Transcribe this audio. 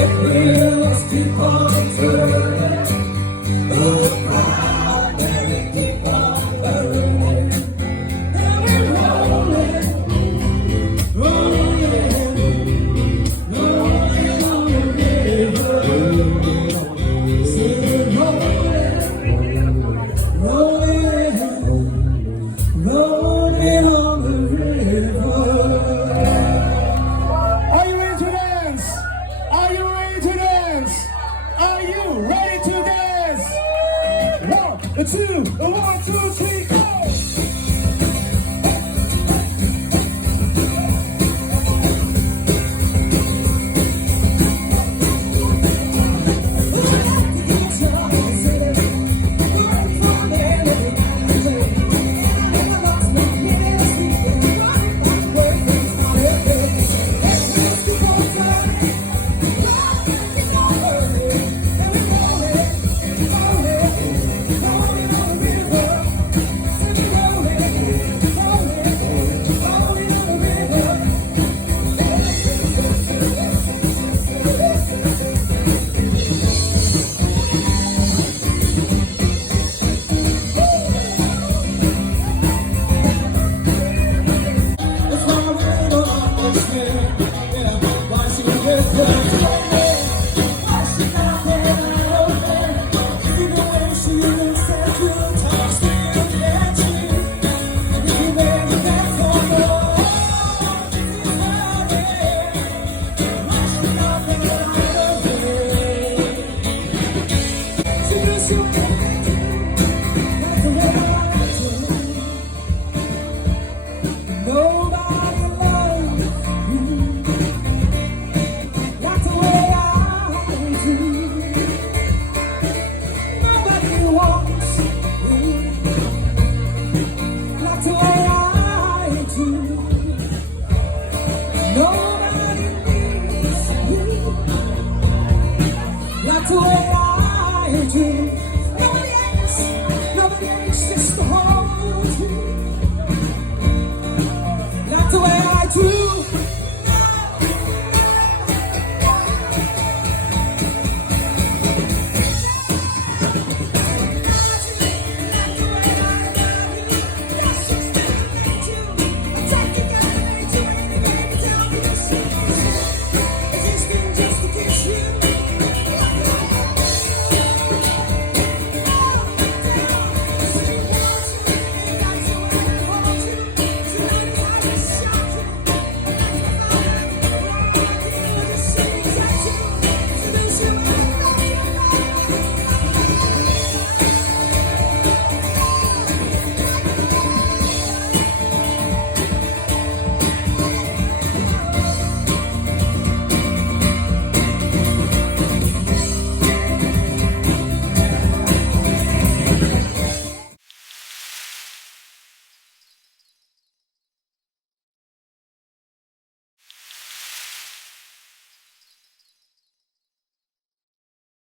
It feels keep on turning. The primary keep on burning. And we're rolling, rolling, rolling on the river. Sing rolling, rolling, rolling on the river. Are you ready to dance? Are you ready to dance? Are you ready to dance? One, two, three, go! You